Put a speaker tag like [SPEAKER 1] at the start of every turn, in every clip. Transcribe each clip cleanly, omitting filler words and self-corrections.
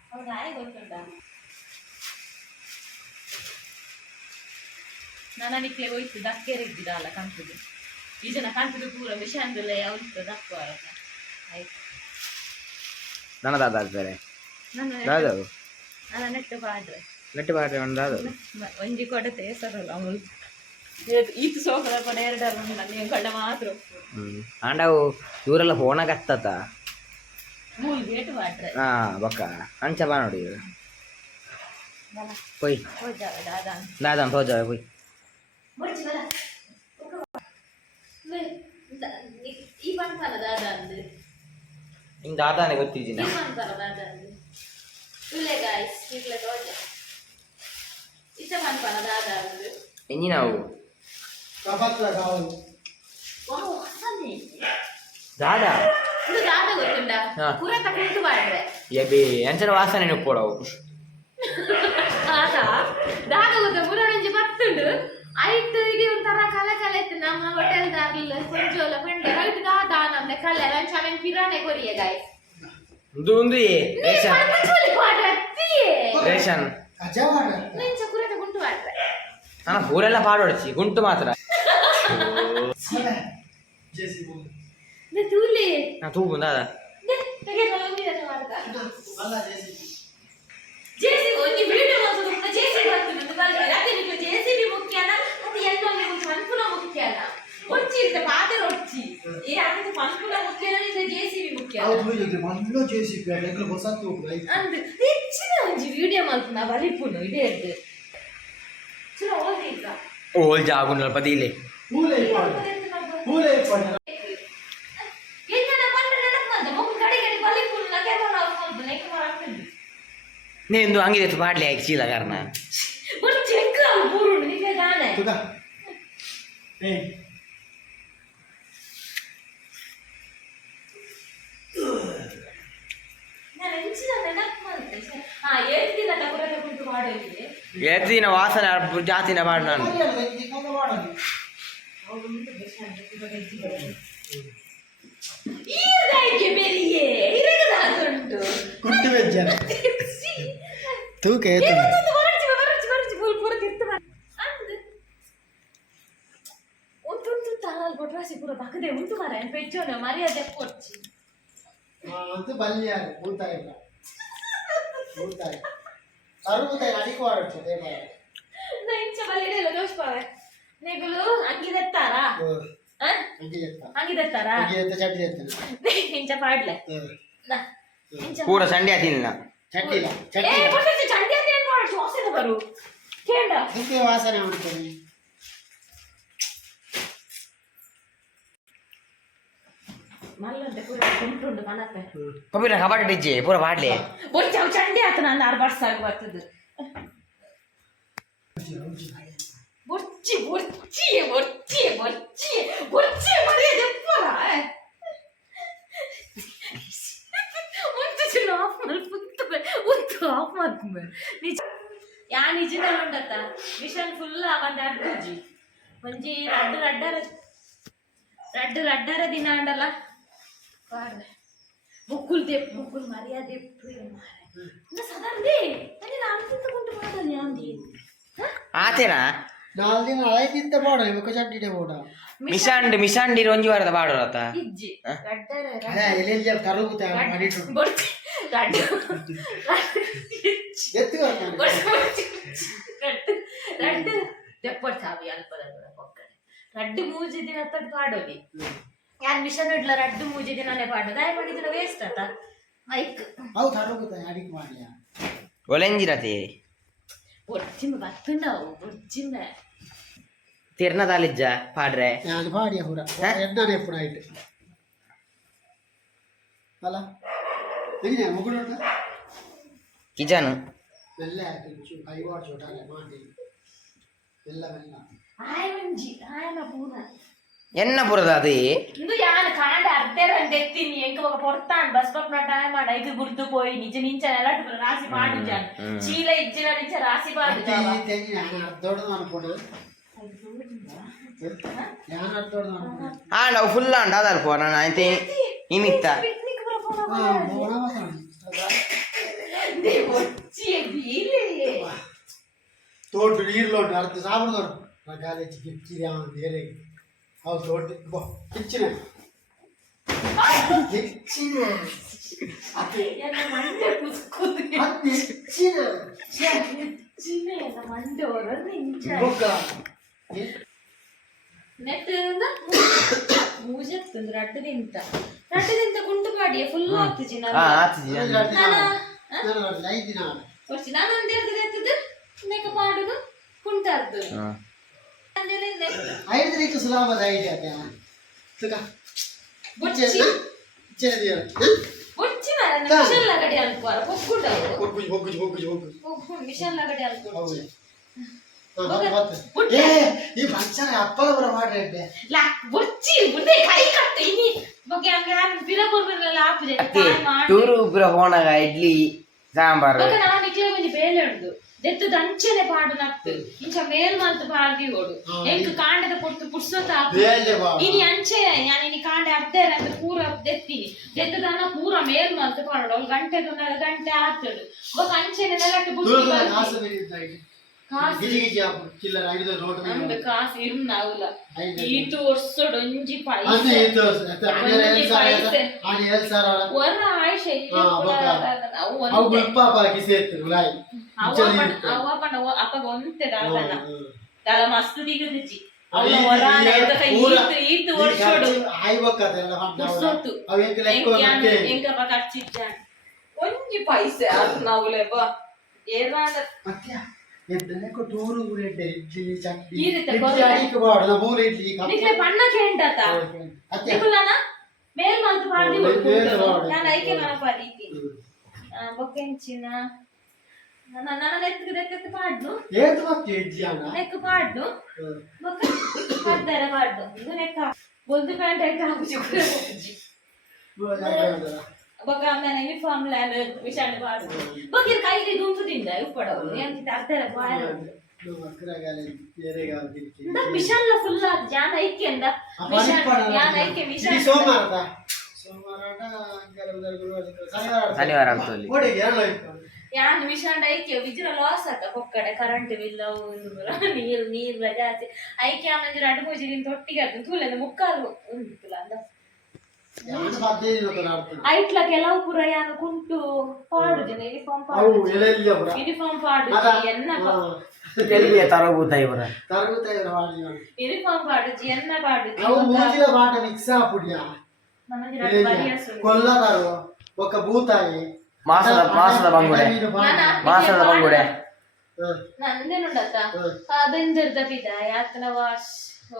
[SPEAKER 1] ನಾನು ನಿಕ್ಲೆ ಹೋಯ್ತು ದಕ್ಕೇರಿ ಇದ್ದಿರಲ್ಲ ಕಂತದ್ದು ಈ ಜನ ಕಂತದ್ದು ಪೂರ ವಿಷಯದಲ್ಲೇ ಯಾವತ್ತು ದಕ್ಕ ಆಯ್ತು
[SPEAKER 2] ನನ್ನ ದಾದ ಆಗ್ತಾರೆ
[SPEAKER 1] ನನ್ನ ನೆಟ್ಟು ಬಾಡ್ರೆ
[SPEAKER 2] ಒಂದು
[SPEAKER 1] ಒಂಜಿ ಕೊಡತೆ ಸರಲ್ಲ ಅವಳು ಈತು ಸೋಕದ ಕೊಡ ಎರಡಲ್ಲ ನೀವು ಕಡ ಮಾತ್ರ
[SPEAKER 2] ಆಂಡವು ಇವರೆಲ್ಲ ಫೋನಾಗ ಹತ್ತತ
[SPEAKER 1] ಮೂರು ಗೇಟ್ ಬಾಡ್ರೆ
[SPEAKER 2] ಬೊಕ್ಕ ಅಂಚ ಬಾ ನೋಡಿ ಪೊಯ್ ದಾದಾನ್ ಹೋಜಾವೆ ಪೊಯ್
[SPEAKER 1] ಈ ಬಂತಲ್ಲ ದಾದ ಅಂದ್ರೆ
[SPEAKER 2] ಹಿಂಗೆ ದಾದಾನೆ ಗೊತ್ತಿದ್ದೀನಿ
[SPEAKER 1] ಈ ಬಂತಲ್ಲ ದಾದ ಅಂದ್ರೆ ಇಲ್ಲೇ ಗಾಯ್ಸ್ ಇಲ್ಲೇ ತೋಜ ಇಷ್ಟ ಬಂತಲ್ಲ ದಾದ ಅಂದ್ರೆ
[SPEAKER 2] ಎಂಜಿ ನಾವು ದಾದಾ
[SPEAKER 1] ಇದು ದಾದ ಗೊತ್ತುಂಡ ಪೂರ ತಗೊಂಡು ಬಾಡ್ರೆ
[SPEAKER 2] ಎಬಿ ಎಂಚನ ವಾಸನೆ ನಿಪ್ಪೋಡವು
[SPEAKER 1] ದಾದ ಗೊತ್ತ ಪುರಾಣಂಜಿ ಬರ್ತುಂಡು ಐಟ್ ಇಡೀ ಒಂಥರ ಕಲೆ ಇತ್ತು ನಮ್ಮ ಹೋಟೆಲ್ ದಾರ್ಲಿಲ್ಲ ಕೊಂಚೋಲ ಪಂಡೆ ಐಟ್ ದಾದ ನಮ್ನೆ ಕಲೆ ಲಂಚ್ ಅವೆನ್ ಪಿರಾನೆ ಕೊರಿಯೆ ಗಾಯ್ಸ್
[SPEAKER 2] ಒಂದು ರೇಷನ್ ರೇಷನ್
[SPEAKER 1] ಲಂಚ ಕುರತ ಗುಂಟು ಬಾಡ್ರೆ
[SPEAKER 2] ನಾನು ಪೂರೆಲ್ಲ ಪಾಡೋಡ್ಚಿ ಗುಂಟು ಮಾತ್ರ
[SPEAKER 1] ತೂಲಿ
[SPEAKER 2] ನಾ ತೂಬು ದಾದ
[SPEAKER 1] ಜೇಸಿ ಒಂದು ವಿಡಿಯೋ ಮಾಡ್ಸೋದು ಜೇಸಿ ಮಾಡ್ತೀನಿ ಅಂತ ಬಲ್ಲೆ ಅದೇ ನಿಮಗೆ ಜೇಸಿಬಿ ಮುಖ್ಯನಾ ಅದು ಎಲ್ಲೋ ನೀವು ಪನ್ಪುಲ ಮುಖ್ಯನಾ ಒಚ್ಚಿ ಇರುತ್ತೆ ಪಾತೆ ಒಚ್ಚಿ ಈ ಅದಕ್ಕೆ ಪನ್ಪುಲ ಮುಖ್ಯನಾ ಇದು ಜೇಸಿಬಿ ಮುಖ್ಯ
[SPEAKER 3] ಹೌದು ಮಂಡ್ಲ ಜೇಸಿಬಿ ಅದಕ್ಕೆ ಹೊಸತ್ತು
[SPEAKER 1] ಅಂದ್ರೆ ಹೆಚ್ಚಿನ ಒಂದು ವಿಡಿಯೋ ಮಾಡ್ತೀನಿ ಬಲಿಪುನು ಇದೇ ಇದ್ದು ಚಲೋ ಓದಿಲ್ಲ
[SPEAKER 2] ಓಲ್ ಜಾಗುನಲ್ ಪದಿಲೆ
[SPEAKER 3] ಮೂಲೆ ಮೂಲೆ
[SPEAKER 1] ಎಂಜನ ಬಂಡ ನೆನಪಂತ ಮುಖ ಕಡೆಗೆ ಬಲಿಪುನು ಕೇವಲ ನಾವು ಸ್ವಲ್ಪ ನೇಕ ಮಾಡ್ತೀನಿ
[SPEAKER 2] ನೀನು ಹಂಗೆ ಮಾಡ್ಲಿ ಆಯ್ತು ಚೀಲ ಕಾರಣ
[SPEAKER 1] ಒಂದು ಚೆಕ್ ಪೂರು ನಿಮಗೆ ದಾನೆ ನಾನು ಎಂಚಿನ ನೆನಪು ಮಾಡ್ತೆ ಏಳು ದಿನ ತಗೊಳ್ಳೋದು ಕುಂಟು ಮಾಡೋದಿದೆ
[SPEAKER 2] ಎಷ್ಟು ದಿನ ವಾಸನೆ ಜಾಸ್ತಿನ ಮಾಡಿ ನಾನು
[SPEAKER 1] ಈಗಾಯ್ಕೆ ಬೆರಿಯೇ ಇರಗದಾಗುಂಟು
[SPEAKER 3] ಕುಟ್ಟು ವೆಜ್ಜನ ತೂಕ
[SPEAKER 1] ಪೂರ ಬಕದೆ ಉಂಟು ಮರ ಪೆಚ್ಚೋನ ಮರ್ಯಾದೆ ಕೊಡ್ಚಿ
[SPEAKER 3] ಅಂತೂ ಬಲ್ಯ ಊತಾಯ ಊತಾಯ ಸರುವುದಾಯ ಅಡಿಕೆ ವಾಡచ్చు ದೇವ
[SPEAKER 1] ಇಂಚ ಬಲ್ಲಿಡೆಲ್ಲ ದೋಷ್ಪಾವೆ ನೀಗುಲು ಅಂಗಿದೆತ್ತಾರಾ ಅಂಗಿದೆತ್ತಾರಾ
[SPEAKER 3] ಚಟ್ನಿ ಎತ್ತಾನೆ
[SPEAKER 1] ಇಂಚ ಪಾಡ್ಲೆ
[SPEAKER 2] ಪೂರ ಸಂಡೆ ಆತಿಲ್ಲ
[SPEAKER 3] ಚಟ್ನಿಲ
[SPEAKER 1] ಏ ಪೊಟ್ಟೆ ಚಂಡಿ ಅಂತ ಏನು ಮಾಡ್ಸಿ ಹೊಸದ ಬರು ಕೇಂಡ
[SPEAKER 3] ಇದಕ್ಕೆ ವಾಸನೆ ಮಾಡ್ತೀನಿ
[SPEAKER 1] ಮಲ್ಲಂತೆ ಪೂರ ಕುಂಟುಂಡು ಕಣಪ್ಪೆ
[SPEAKER 2] ಕಬ್ಬಿನ ಕಬಾಡಿ ಡಿಜ್ಜಿ ಪೂರ ಮಾಡ್ಲಿ
[SPEAKER 1] ಬೊಚ್ಚ ಚಂಡಿ ಆತ ನಾನು 6 ವರ್ಷ ಆಗಿ ಬರ್ತದೆ ಬೊಚ್ಚಿ ಬೊಚ್ಚಿ ಬೊಚ್ಚಿ ಬೊಚ್ಚಿ ಬೊಚ್ಚಿ ಮರ್ಯಾದೆ ಪೂರ ಒಂದು ಚಿನ್ನ ಆಫ್ ಮಾಡ್ಬಿಡ್ತವೆ ಒಂದು ಆಫ್ ಮಾಡ್ಕೊಂಬ ನಿಜ ಯಾ ನಿಜದಲ್ಲಿ ಉಂಡತ್ತ ಮಿಷನ್ ಫುಲ್ ಒಂದು ಅಡ್ಡುಜಿ ಒಂಜಿ ರಡ್ಡರ ದಿನ ಅಂಡಲ್ಲ ಬುಕ್ಕುಲ್ ದೆಪ್ಪು ಬುಕ್ಕುಲ್ ಮರ್ಯಾದೆ ಸದಾರ್ದೇ ನಾನು ತಿಂತಕೊಂಡು ಮಾಡೋದು ಯಾಂದಿ
[SPEAKER 2] ಆತೇನಾ
[SPEAKER 3] 4 ದಿನ ಆಯ್ತಿಂತ ಬಾಡ ಇವಾಗ ಚಟ್ನಿಡೆ ಬೋಡ
[SPEAKER 2] ಮಿಶಾಂಡಿ ಒಂಜಿ ವಾರದ ಬಾಡೋರತ
[SPEAKER 1] ಇಜ್ಜಿ ರಡ್ಡರ
[SPEAKER 3] ಅದೇ ಎಲೆಲ್ಲ ಕರುಗುತ್ತ ಮಾಡಿಟ್ಟು
[SPEAKER 1] ಬೊಡ್ಚಿ ರಡ್ಡು
[SPEAKER 3] ಎತ್ತು
[SPEAKER 1] ರಡ್ಡು ದೆಪ್ಪಡ್ ಸಾವಿ ಅಲ್ಪದ ಪೊಕ್ಕಡೆ ರಡ್ಡು ಮೂಜಿ ದಿನ ತದ್ ಪಾಡೋಲಿ ಯಾನ್ ಮಿಷನ್ ಇಡ್ಲ ರಡ್ಡು ಮೂಜಿ ದಿನನೇ ಪಾಡೋದು ದಯ ಮಾಡಿದ್ರೆ ವೇಸ್ಟ್ ಆತ ಮೈಕ್
[SPEAKER 3] ಅವು ಕರುಗುತ್ತ ಅಡಿಕೆ ಮಾಡಿಯ
[SPEAKER 2] ಒಲೆಂಜಿರತೆ
[SPEAKER 1] ಬೊಡ್ಚಿನ ಬತ್ತುಂಡವು ಬೊಡ್ಚಿನ
[SPEAKER 2] ತಿರ್ನದಾಲಿಜ್ಜ ಪಾಡ್ರೆ
[SPEAKER 3] ನಾನು ಪಾಡಿಯ ಪೂರ ಎಡ್ಡನೆ ಪೂರ ಆಯ್ತು ಅಲ್ಲ ಹೆಂಗಿದೆ ಮುಗುಡೋಟ
[SPEAKER 2] ಕಿಜನು
[SPEAKER 3] ಮೆಲ್ಲ ಕೈ ವಾಡ್ಸೋಟಲ್ಲ ಮಾಡಿ ಎಲ್ಲ ಮೆಲ್ಲ
[SPEAKER 1] ಆಯಮಂಜಿ ಆಯಮ ಪೂರ
[SPEAKER 2] ಎನ್ನ ಪುರದ ಅದು
[SPEAKER 1] ಇಂದು ಯಾನ್ ಕಾಂಡ ಅರ್ಧೆರಂತ ಎತ್ತೀನಿ ಎಂಕ ఒక పొర్తాన్ బస్ పక్ నా టైం ఆ ఐదు గుర్తు పోయి నిజ నించ ఎలాంటి రాసి పాడు జాన్ చీల ఇచ్చిన నించ రాసి పాడు జావా
[SPEAKER 3] ತೆಂಗಿ ನಾನು ಅರ್ಧೋಡು ಅನ್ಕೊಡು ನಾನು ಅರ್ಧೋಡು ಅನ್ಕೊಡು
[SPEAKER 2] ಆ ನಾವು ಫುಲ್ ಅಂಡ ಅದಲ್ಲ ಪೋ ನಾನು ಐತೆ ಇಮಿತ್ತ
[SPEAKER 1] ಪಿಕ್ನಿಕ್ ಬರ
[SPEAKER 3] ಹಾ ಮೋಣ ಮಾತಾಡಿ ಉಂಟು ನೀರ್ಲು ಉಂಟು ಅರ್ಧ ಸಾಬುದು ಕಾಲೇಜ್ ಕಿಕ್ಕಿರಿ ಅವನು ಬೇರೆ ಹೌದು ದೊಡ್ಡ ಬೋ ಹೆಚ್ಚಿನ ಹೆಚ್ಚಿನ
[SPEAKER 1] ಎಲ್ಲ ಮಂಡೆ ಕುಸ್ಕುದು.
[SPEAKER 3] ಮತ್ತೆ ಹೆಚ್ಚಿನ
[SPEAKER 1] ಚಿನ್ನ ಎಲ್ಲ ಮಂಡೆ ಹೊರದು ಇಂಚ.
[SPEAKER 3] ಬೊಕ್ಕ
[SPEAKER 1] ನೆಟ್ಟಿಂದ ಮೂಜೆತ್ತಂದ್ರೆ ಅಡ್ಡದಿಂತ ಗುಂಟು ಪಾಡಿಯ ಫುಲ್ ಆಗ್ತಿಜಿ
[SPEAKER 2] ಹಾ ಆತಿಜಿ
[SPEAKER 3] ಐದು ದಿನ
[SPEAKER 1] ಕೊಡ್ಸಿ ನಾನು ಒಂದ್ ಎತ್ತದು ನೆಕ್ಕ ಪಾಡುದು ಕುಂಟಾರ್ದು
[SPEAKER 3] ಐದು ರೀತಿ ಸುಲಭದ ಐಡಿಯಾ
[SPEAKER 1] ಬೊಚ್ಚಿ ಬೊಚ್ಚಿ ಮಾರ ಮಿಷನ್ ಲಗಡಿ ಅನ್ಕೋರ ಪೊಕ್ಕುಂಡವು ಮಿಷನ್ ಲಗಡಿ ಅನ್ಕೋರು
[SPEAKER 3] ಈ ಭಕ್ಷಣ ಅಪ್ಪಲ ಬರ ಮಾಡ್ರೆ
[SPEAKER 1] ಲಾ ಬೊಚ್ಚಿ ಬುದ್ಧಿ ಕೈ ಕಟ್ಟ ಇನಿ ಬಗ್ಗೆ ಹಂಗ ಪಿರ ಕೊರ್ಬಲ್ಲ ಆಪುಜೆ
[SPEAKER 2] ಟೂರು ಉಬ್ರ ಹೋಣಗ ಇಡ್ಲಿ ಸಾಂಬಾರು
[SPEAKER 1] ಬಗ್ಗೆ ನಾನು ನಿಕ್ಲೆ ಒಂಜಿ ಬೇಲೆ ಉಂಡು ದೆತ್ತು ದಂಚನೆ ಪಾಡು ನತ್ತು ಇಂಚ ಮೇಲ್ ಮಂತ್ ಪಾಡ್ದಿ ಓಡು ಎಂಕ್ ಕಾಂಡದ ಪೊಟ್ಟು ಪುಡ್ಸೋತ ಇನಿ ಅಂಚೆ ನಾನು ಇನಿ ಕಾಂಡೆ ಅರ್ಧೇರ ಅಂತ ಪೂರ ದೆತ್ತಿನಿ ದೆತ್ತದನ್ನ ಪೂರ ಮೇಲ್ ಮಂತ್ ಪಾಡೋಡು ಅವ್ಳು ಗಂಟೆ ಗಂಟೆ ಆತಡು ಬೊಕ್ಕ ಅಂಚೆನೆ ನೆಲಕ್ಕೆ ಬುಟ್ಟಿ ನಮ್ದು ಕಾಸು ಇರ್ನ ಅವಲ ಈತು ವರ್ಷೋಡು ಒಂಜಿ ಪೈಸೆ ವರ ಆಯ್ಷ ಅವ ಪಂಡ ಅಪ್ಪಗ ಒಂತೆ ದಾದನ ದಾಲ ಮಸ್ತ್ ದಿಗದಿಚ್ಚಿ ಅವಳ ವರಾನ ಈತು ವರ್ಷೋಡು ಪುರ್ಸೊತ್ತು ಎಂಕ ಬಗ ಹಚ್ಚಿದ್ದ ಒಂಜಿ ಪೈಸೆ ಅದು ನಾವುಲೆ ಬಾ ಏನಾದ ನಿಕ್ಲೆ ಪಣ್ಣಕ್ಕೆ ಎಂಟತ ನಿಕುಲನ ಮೇಲ್ ಮಂತ್ ಪಾಡ್ದಿ ನಾನು ಐಕೆ ನನ್ನ ಪಾದೀತಿ ಬೊಕ್ಕೆಂಚಿನ ನನ್ನ ನೆತ್ತು ಪಾಡ್ನು ನೆಕ್ಕು ಪಾಡ್ನು ಬೊಕ್ಕ ಪರ್ದರ ಪಾಡ್ನು ಇದು ನೆಕ್ಕ ಬೊಲ್ದು ಪ್ಯಾಂಟ್ ಐತೆ ಹಾಕುಜಿ ಬೊಕ್ಕ ಆಮೇಲೆ ಯೂನಿಫಾರ್ಮ್ ಲ್ಯಾನ್ ವಿಷಾಣ ಪಾಡು ಬೊಕ್ಕ ಕೈಗೆ ಗುಂಪುದಿಂದ ಉಪ್ಪಡವರು ಎಂತ ಅರ್ಧರ ಬಾಯ್ ಮಿಷನ್ ಫುಲ್ ಆದ ಜಾನ ಐಕೆ ಅಂದ ಯಾನ ಐಕೆ ಮಿಷನ್
[SPEAKER 2] ಶನಿವಾರ ಅಂತಲ್ಲಿ
[SPEAKER 1] ಯಾನ್ ಮಿಷನ್ ಐಕೆ ವಿಜಯ ಲಾಸ್ ಆತ ಕೊಕ್ಕಡೆ ಕರೆಂಟ್ ಬಿಲ್ ನೀರ್ ಜಾಸ್ತಿ ಐಕೆ ಆಮೇಲೆ ಎರಡು ಮೂಜಿ ತೊಟ್ಟಿಗೆ ಆಯ್ತು ತೂಲೆಂದ ಮುಕ್ಕಾಲು ಉಂಟುಲ ಅಂದ ಐಟ್ಲ ಕೆಲವು ಪುರ ಯಾನು ಕುಂಟು ಪಾಡು ಜನ ಯೂನಿಫಾರ್ಮ್ ಪಾಡು ಎನ್ನ
[SPEAKER 2] ತರಬೂತ ಇವರ
[SPEAKER 1] ಯೂನಿಫಾರ್ಮ್ ಪಾಡು ಎನ್ನ ಪಾಡು
[SPEAKER 3] కొల్లదారు ఒక భూతాయి
[SPEAKER 2] ಮಾಸದ ಬಂಗುಡೆ
[SPEAKER 1] ನಂದೇನುಂಡತ್ತ ಬೆಂದರ್ದ ಪಿದ ಯಾತನ ವಾಶ್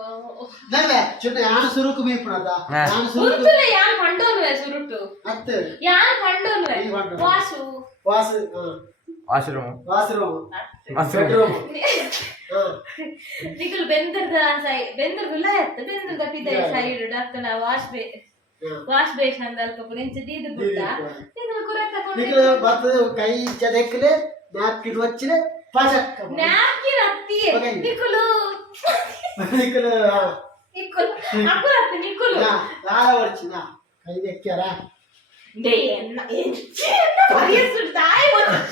[SPEAKER 3] ಯಾನು ಸುರುಕು ಮೀಪುಣದ
[SPEAKER 1] ಸುರುಟುಲೆ ಯಾನ್ ಮಂಡೋನ್ವೆ ಸುರುಟು
[SPEAKER 3] ಅತ್ತೆ
[SPEAKER 1] ಯಾನ್ ಮಂಡೋನ್ವೆ ವಾಸು
[SPEAKER 2] ವಾಶ್ರೂಮ್
[SPEAKER 1] ನಿಕುಲು ಬೆಂದರ್ದ ಬೆಂದರ್ಗುಲ್ಲ ಎತ್ತ ಬೆಂದರ್ದ ಪಿದ ಸೈಡ್ ಡಾಕ್ಟರ್ ವಾಶ್ ಬೇಷನ್ ಅಂತ ಅಲ್ಕಪುರ ಇಂಚ ದೀದು ಬಿಟ್ಟ ನಿಕುಲು ಕುರೆ
[SPEAKER 3] ನಿಕುಲು ಬರ್ತದೆ ಕೈ ಚದೆಕ್ಲೆ ನ್ಯಾಪ್ಕಿನ್ ವಚ್ಚಿಲೆ ಪಾಜಕ್ಕ
[SPEAKER 1] ನ್ಯಾಪ್ಕಿನ್ ಅತ್ತಿಯೆ ನಿಕುಲು ಅಕ್ಕುರತ್ತೆ ನಿಕುಲು
[SPEAKER 3] ಲಾಲ ವರ್ಚಿನ ಕೈ ದೆಕ್ಕ್ಯಾರ
[SPEAKER 1] ದೇ ಎನ್ನ ಪರಿಯಸುಡು ತಾಯಿ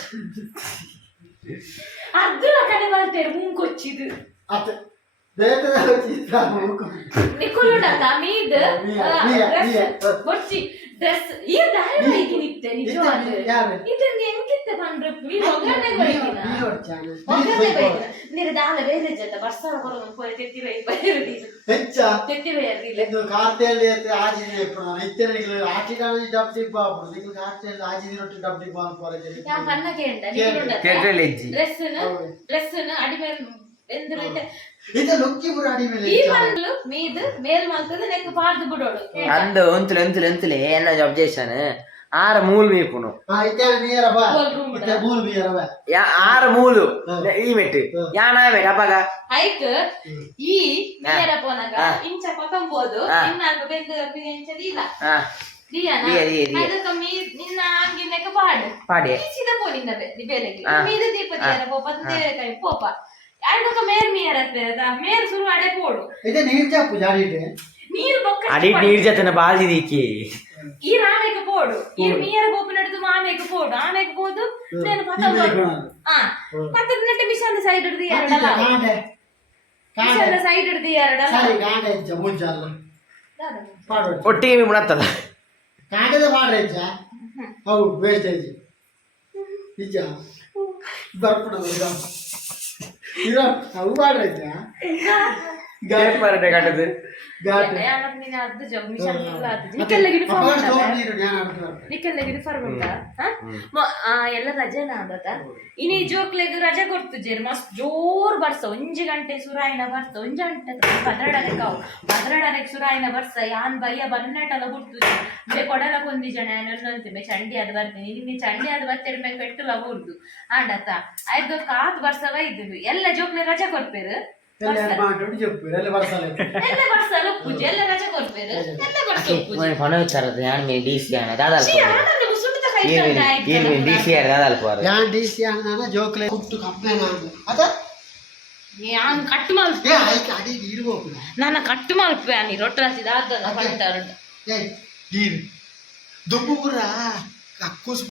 [SPEAKER 1] ಅದ್ದುಲ ಕಡೆ ಬರ್ತಾರೆ ಮುಂಕೊಚ್ಚಿದು
[SPEAKER 3] ಅತ್ತೆ ಬೇಕದ ವಚ್ಚಿದ ಮೂಕು
[SPEAKER 1] ನಿಕುಲು ಡತ ಮೀದ್ ಬೊಚ್ಚಿ ಡ್ರೆಸ್ ಈ ದಾರಿ ಬೈಕಿ ನಿತ್ತೆ ನಿಜವಾದ ಇದನ್ನ ಎಂಕಿತ್ತೆ ಪಂಡ್ರೆ ಒಗ್ಗರಣೆ ಬೈಕಿನ ಒಗ್ಗರಣೆ ಬೈಕಿನ ನಿರ ದಾಲ ಬೇರೆ ಜತ ಬರ್ಸಲ ಬರೋದು ಪೋಯ ತೆತ್ತಿ ಬೈ ಬೈರದಿ
[SPEAKER 3] ಹೆಚ್ಚ
[SPEAKER 1] ತೆತ್ತಿ ಬೈರದಿಲ್ಲ
[SPEAKER 3] ಇದು ಕಾರ್ತೆಯಲ್ಲಿ ಆಜಿನೆ ಇಪ್ಪಣ ಇತ್ತೆನಿಗಳು ಆಟಿದಾನ ಡಬ್ಬಿಗೆ ಬಾಪು ನಿಕುಲು ಕಾರ್ತೆಯಲ್ಲಿ ಆಜಿನೆ ರೊಟ್ಟಿ ಡಬ್ಬಿಗೆ ಬಾಲ್ ಪೋರೆ
[SPEAKER 1] ಯಾ ಪನ್ನ ಕೇಂಡ ನಿಕುಲು ಡ್ರೆಸ್ನ ಅಡಿಮೆ ಎಂದ್ರೆ
[SPEAKER 3] ಇದ ಲುಕ್ಕಿ ಪುರ ಅಡಿಮೇಲೆ
[SPEAKER 1] ಈ ಪಂಡ್ಲು ಮೀದ್ ಮೇಲ್ ಮಲ್ತದ ನೆಕ್ ಪಾರ್ದು ಬಿಡೋಡು
[SPEAKER 2] ಅಂದು ಒಂತಲೆ ಎನ್ನ ಜಾಬ್ చేశాను ఆరు మూలు మీపును
[SPEAKER 3] ఇతే నియర బా ఇతే మూలు బియర బా
[SPEAKER 2] యా ఆరు మూలు ఈ మెట్టు యానా మెట్ అప్పగ
[SPEAKER 1] ಹೈಕ್ ಈ ನಿಯರ ಪೋನಗ ಇಂಚ ಪಕಂಬೋದು ಇನ್ನಾಗ ಬೆಂದ ಇಂಚದಿಲ್ಲ ದಿಯಾನ ಅದಕ್ಕ ಮೀ ನಿನ್ನ ಅಂಗಿನಕ ಪಾಡು ಸಿದ ಪೋನಿನ ಬೆಲೆಗೆ ಮೀದ ದೀಪ ದಿಯರ ಪೋಪ ದೇವರ ಕೈ ಪೋಪ ಅದಕ್ಕ ಮೇರ್ ಮಿಯರ ಅದ ಮೇರ್ ಶುರು ಅಡೆ ಪೋಡು
[SPEAKER 3] ಇತೆ ನೀರ್ ಚಾಪು ಜಾಡಿದೆ
[SPEAKER 1] ನೀರ್ ಬೊಕ್ಕ
[SPEAKER 2] ಅಡಿ ನೀರ್ ಜತನ ಬಾಜಿ ದೀಕಿ
[SPEAKER 1] ಈ ರಾಮೇಕ ಪೋಡು ಈ ಮಿಯರ ಗೋಪಿ ನಡೆದು ಮಾಮೇಕ ಪೋಡು ಆಮೇಕ ಪೋದು నేను పతం ఆ ಮತ್ತೆ ನೆಟ್ಟ ಮಿಷನ್ ಸೈಡ್ ಹಿಡ್ದು ಎರಡಲ್ಲ
[SPEAKER 3] ಕಾಂಡೆ
[SPEAKER 1] ಮಿಷನ್ ಸೈಡ್ ಹಿಡ್ದು ಎರಡಲ್ಲ
[SPEAKER 3] ಸರಿ ಕಾಂಡೆ ಇಜ್ಜ ಮುಂಜಲ್ಲ ಪಾಡು
[SPEAKER 2] ಒಟ್ಟಿಗೆ ಮೀ ಮುಣತ್ತದ
[SPEAKER 3] ಕಾಂಡೆದ ಮಾಡ್ರೆ ಇಜ್ಜ ಹೌದು ವೇಸ್ಟೇಜ್ ಇಜ್ಜ ಬರ್ಬಿಡೋದು ಇರೋ ಅವು ಮಾಡ್ರೆ ಇಜ್ಜ
[SPEAKER 2] ಪರಟೆ ಕಾಟದು
[SPEAKER 3] ಘಾಟ್
[SPEAKER 1] ನೀನು ಅದು ಮಿಷನ್ ಫುಲ್ ಆತು ನಿಕ್ಕೆಲ್ಲ ಯೂನಿಫಾರ್ಮ್ ಉಂಟಾ ನಿಕ್ಕೆಲ್ಲ ಯೂನಿಫಾರ್ಮ್ ಉಂಟಾ ಎಲ್ಲ ರಜೆನ ಆದತ ಇನಿ ಜೋಕ್ಲೆಗ್ ರಜೆ ಕೊಡ್ತಿದ್ದೇನೆ ಮಸ್ತ್ ಜೋರ್ ಬರ್ಸ 1 ಗಂಟೆ ಸುರಾಯಿನ ಬರ್ಸ 1 ಗಂಟೆ 12 ಸುರಾಯಿನ ಬರ್ಸ ಯಾನ್ ಬಯ್ಯ ಬನ್ನಟಲ್ಲ ಬಿಡ್ತದೆ ಬೇ ಕೊಡಲ ಕೊಂದಿ ಜನ ನನ್ನಂತೆ ಚಂಡಿ ಅದು ಬರ್ತೀನಿ ನಿನ್ನೆ ಚಂಡಿ ಅದು ಬರ್ತೇನೆ ಮೇಲೆ ಪೆಟ್ಟುಲ ಊರ್ದು ಆಡತ ಆಯ್ತು ಕಾತ್ ಬರ್ಸವ ಇದ್ದು ಎಲ್ಲ ಜೋಕ್ಲೆ ರಜೆ ಕೊಡ್ಪೇರು
[SPEAKER 3] ಎಲ್ಲ ಬರ್ಸಲ್ಲ
[SPEAKER 1] ಎಲ್ಲ ಬರ್ಸಲ್ಲ ಪೂಜೆ ಎಲ್ಲ ರಜೆ ಕೊಡ್ಪೇರು ಎಲ್ಲ ಬರ್ಸ
[SPEAKER 2] ಫೋನ್ ವಿಚಾರದ ಯಾನ್ ಮೇ ಡಿಸಿ ಆನ ದಾದಾಲ್
[SPEAKER 1] ಸುಮಿತ ಕೈ
[SPEAKER 2] ಏನ್ ಡಿಸಿ ಯಾರ ದಾದಾಲ್ ಪೋರ
[SPEAKER 3] ಯಾನ್ ಡಿಸಿ ಅಣ್ಣ ಜೋಕ್ಲೆ ಕುಟ್ಟು ಕಂಪ್ಲೇನ್ ಆಗ ಅದ
[SPEAKER 1] ನಾನು ಕಟ್ ಮಾಡ್ಪೆ
[SPEAKER 3] ಏ ಐಕ ಅಡಿ ಇರ್ಬೇಕು
[SPEAKER 1] ನಾನು ಕಟ್ ಮಾಡ್ಪೆ ನೀ ರೊಟ್ಟ ಹಸಿದ ಆದ
[SPEAKER 3] ಏ ನೀರು ದುಬ್ಬು ಪುರ ಕಕ್ಕುಸ್